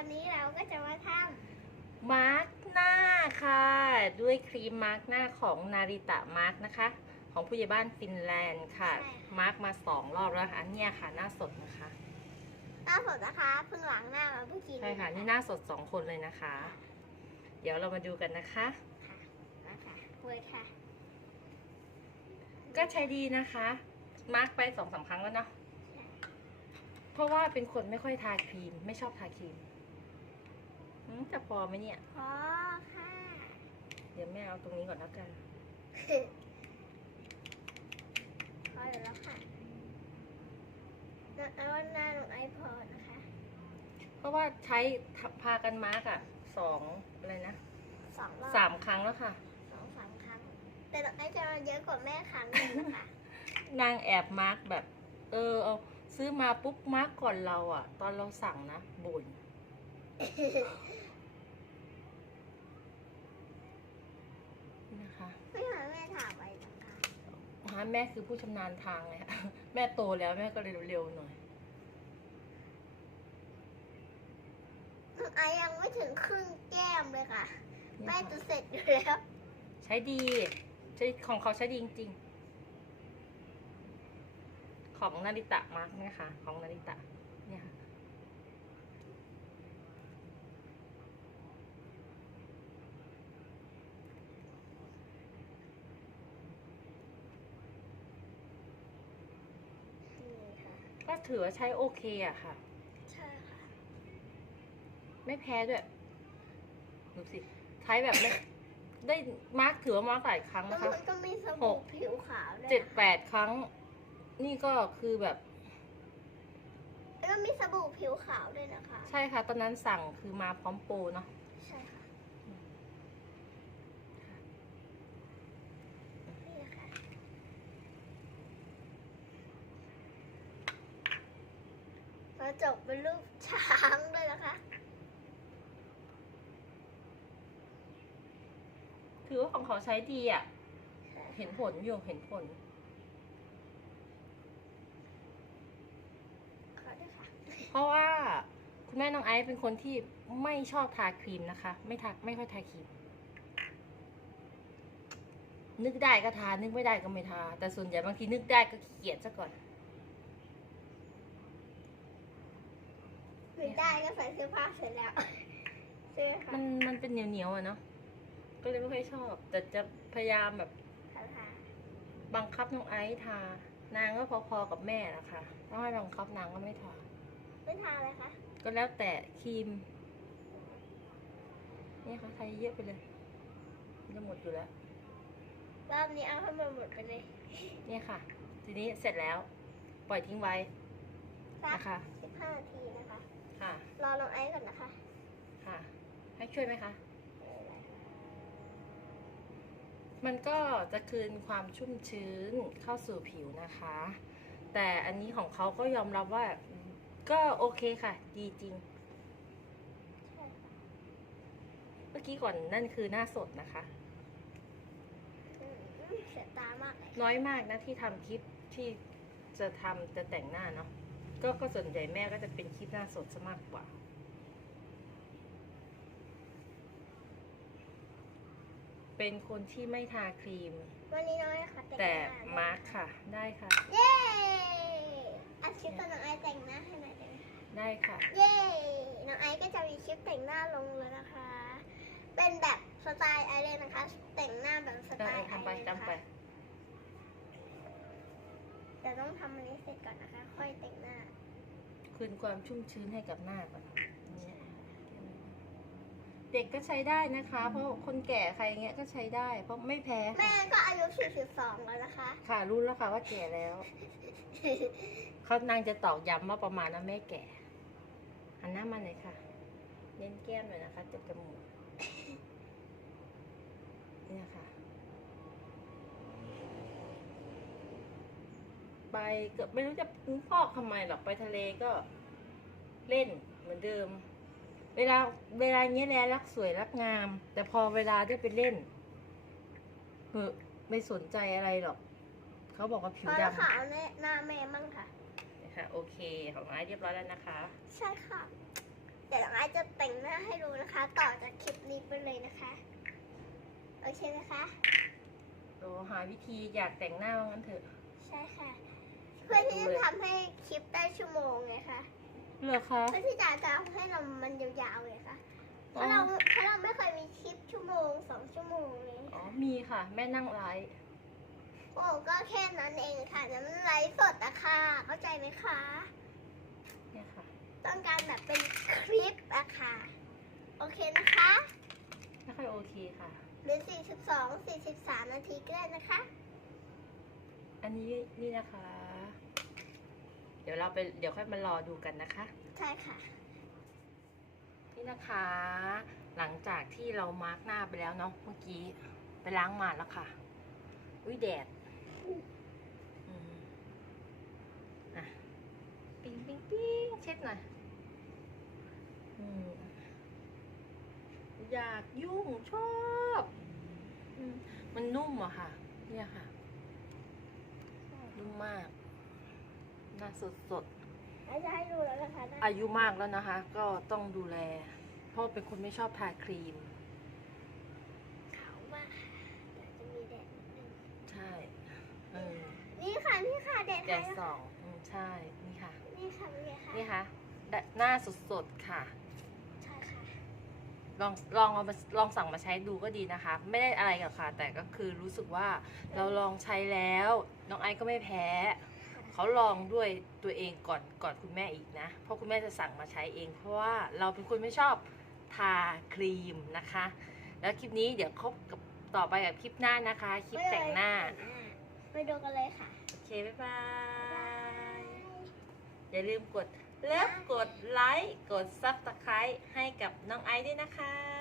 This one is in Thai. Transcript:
วันนี้เราก็จะมาทมาร์กหน้าค่ะ ด้วยครีมมาร์กหน้าของนาริตะมาร์กนะคะ ของผู้ใหญ่บ้านฟินแลนด์ค่ะ มาร์กมาสองรอบแล้วค่ะเนี่ยค่ะหน้าสดนะคะำหน้าสดนะคะเพิ่งล้างหน้ามาเมื่อกี้ใช่ค่ะนี่หน้าสดสองคนเลยนะคะ เดี๋ยวเรามาดูกันนะคะค่ะมาค่ะเปิดค่ะ ก็ใช้ดีนะคะ มาร์กไปสองสามครั้งแล้วเนาะเพราะว่าเป็นคนไม่ค่อยทาครีม ไม่ชอบทาครีม อืมจะพอไหมเนี่ย พอค่ะเดี๋ยวแม่เอาตรงนี้ก่อนแล้วกัน พออยู่แล้วค่ะน้องเอาหน้าน้องไอพอนะคะ เพราะว่าใช้พากันมาร์กอะสองอะไรนะสองรอบสามครั้งแล้วค่ะ สองสามครั้ง แต่น้องไอจะมาเยอะกว่าแม่ครั้งหนึงนะคะ นางแอบมาร์กแบบ เออเอาซื้อมาปุ๊บมาร์กก่อนเราอะตอนเราสั่งนะบ่น นี่นะคะไม่หาแม่ถามไปจังค่ะฮะแม่คือผู้ชำนาญทางเลยค่ะแม่โตแล้วแม่ก็เลยเร็วๆหน่อยน้องไอยังไม่ถึงครึ่งแก้มเลยค่ะนี่แม่ค่ะจะเสร็จอยู่แล้ว ใช้ดีใช้ของเขาใช้ดีจริงๆ ของนาริตะมาร์กเนี่ยค่ะของนาริตะเนี่ยค่ะ นี่ค่ะ ก็ถือว่าใช้โอเคอะค่ะ ใช่ค่ะ ไม่แพ้ด้วยดูสิใช้แบบไม่ได้มาร์กถือว่ามาร์กหลายครั้งแล้วนะคะ มันก็มีสหบู่ก ผิวขาวด้วยเจ็ดนะคะแปดครั้ง นี่ก็คือแบบแล้วก็มีสบู่ผิวขาวด้วยนะคะ ใช่ค่ะ ตอนนั้นสั่งคือมาพร้อมโปรเนาะ ใช่ค่ะนี่ค่ะ แล้วจบเป็นรูปช้างด้วยนะคะ ถือว่าของเขาใช้ดีอะเห็นผลอยู่ เห็นผล ขอด้วยค่ะ เพราะว่าคุณแม่น้องไอซ์เป็นคนที่ไม่ชอบทาครีมนะคะ ไม่ทาไม่ค่อยทาครีม นึกได้ก็ทา นึกไม่ได้ก็ไม่ทา แต่ส่วนใหญ่บางทีนึกได้ก็ขี้เกียจซะก่อน ไม่ได้ก็ใส่เสื้อผ้าเสร็จแล้วใช่ไหมคะมันมันเป็นเหนียวเหนียวๆอะเนาะก็เลยไม่ค่อยชอบ แต่จะพยายามแบบค่ะค่ะบังคับน้องไอซ์ทา นางก็พอๆกับแม่นะคะต้องให้บังคับนางก็ไม่ทา ไม่ทานเลยคะก็แล้วแต่ครีม นี่ค่ะทาเยอะไปเลยมันจะหมดอยู่แล้ว รอบนี้เอาให้มันหมดไปเลยเนี่ยค่ะ ทีนี้เสร็จแล้ว ปล่อยทิ้งไว้สักนะคะ สิบห้านาทีนะคะ ค่ะ รอน้องไอซ์ก่อนนะคะ ค่ะ ให้ช่วยไหมคะ มันก็จะคืนความชุ่มชื้นเข้าสู่ผิวนะคะ แต่อันนี้ของเขาก็ยอมรับว่าก็โอเคค่ะ ดีจริงใช่ค่ะเมื่อกี้ก่อนนั่นคือหน้าสดนะคะอืมเสียตามากเลยน้อยมากนะที่ทำคลิปที่จะทำจะแต่งหน้าเนาะ ก็ก็ส่วนใหญ่แม่ก็จะเป็นคลิปหน้าสดซะมากกว่า เป็นคนที่ไม่ทาครีม วันนี้น้องไอซ์ค่ะแต่งแต่หน้มาร์คค่ะ ได้ค่ะ เย้อาชิตตอนน้องไอซ์แต่งหน้าให้หน่อยได้ไหมคะได้ค่ะ เย้น้องไอซ์ก็จะมีคลิปแต่งหน้าลงแล้วนะคะ เป็นแบบสไตล์ไอเลยนะคะ แต่งหน้าแบบสเอไตอล์ไอทำไปเลยนะทำไป คะแต่ต้องทำอันนี้เสร็จก่อนนะคะ ค่อยแต่งหน้า คืนความชุ่มชื้นให้กับหน้าก่อนเนี่ยเด็กก็ใช้ได้นะคะ เพราะคนแก่ใครเงี้ยก็ใช้ได้ เพราะไม่แพ้แม่ก็อายุ 42 แล้วนะคะ ค่ะรู้แล้วค่ะว่าแก่แล้วเขานางจะตอกย้ำว่าประมาณว่าแม่แก่หันหน้ามาหน่อยค่ะ เน้นแก้มหน่อยนะคะเจ็บจมูกเนี่ยค่ะ ไปเกือบไม่รู้จะพึ่งพอกทำไมหรอกไปทะเลก็เล่นเหมือนเดิม เวลาเวลาเงี้ยแลรักสวยรักงาม แต่พอเวลาได้ไปเล่นเหอะไม่สนใจอะไรหรอก เขาบอกว่าผิพวอแล้วดำค่ะเอาหน้าแม่มั่งค่ะนะคะโอเคของไม้เรียบร้อยแล้วนะคะ ใช่ค่ะ เดี๋ยวน้องไอซ์จะแต่งหน้าให้ดูนะคะ ต่อจากคลิปนี้ไปเลยนะคะ โอเคไหมคะโอ้หาวิธีอยากแต่งหน้าว่างั้นเถอะ ใช่ค่ะ เพื่อที่จะทำให้คลิปได้ชั่วโมงไงคะเหรอคะเพื่อที่จะจะให้เรามันยาวๆเลยค่ะเพราะเราเพราะเราไม่เคยมีคลิปชั่วโมงสองชั่วโมงเลยอ๋อมีค่ะ แม่นั่งไลฟ์โอ้ก็แค่นั้นเองค่ะน้ำไลฟ์สดอะค่ะเข้าใจไหมคะเนี่ยค่ะต้องการแบบเป็นคลิปอะค่ะ โอเคนะคะไม่ค่อยโอเคค่ะหรือ42 43 นาทีก็ได้นะคะ อันนี้นี่นะคะเดี๋ยวเราไปเดี๋ยวค่อยมารอดูกันนะคะ ใช่ค่ะ นี่นะคะ หลังจากที่เรามาร์กหน้าไปแล้วเนาะเมื่อกี้ไปล้างมาแล้วค่ะ อุ้ยแดดอืมอะปิ้งปิ้งปิ้งเช็ดหน่อยอืมอยากยุ่งชอบอืมมันนุ่มอะค่ะ เนี่ยค่ะ นุ่มมาก หน้าสดสดๆอาจะให้ดูแล้วนะคะนะอายุมากแล้วนะคะ ก็ต้องดูแล เพราะเป็นคนไม่ชอบทาครีม ขาวมากเดี๋ยวจะมีแดดนิดนึงใช่เออนี่ค่ะนี่ค่ะแดดแดไทดยสองอืมใช่นี่ค่ะ นี่ค่ะเป็นไงคะนี่ค่ะแดดหน้าสดๆค่ะ ใช่ค่ะลองลองเอามาลองสั่งมาใช้ดูก็ดีนะคะ ไม่ได้อะไรกับค่ะ แต่ก็คือรู้สึกว่าเราลองใช้แล้ว น้องไอซ์ก็ไม่แพ้ เขาลองด้วยตัวเองก่อนก่อนคุณแม่อีกนะ เพราะคุณแม่จะสั่งมาใช้เอง เพราะว่าเราเป็นคนไม่ชอบทาครีมนะคะ แล้วคลิปนี้เดี๋ยวคบกับต่อไปกับคลิปหน้านะคะ คลิปแต่งหน้า ไปดูกันเลยค่ะ โอเค บ๊ายบาย อย่าลืมกดเลิฟกดไลค์ กดซับสไครต์ให้กับน้องไอซ์ด้วยนะคะ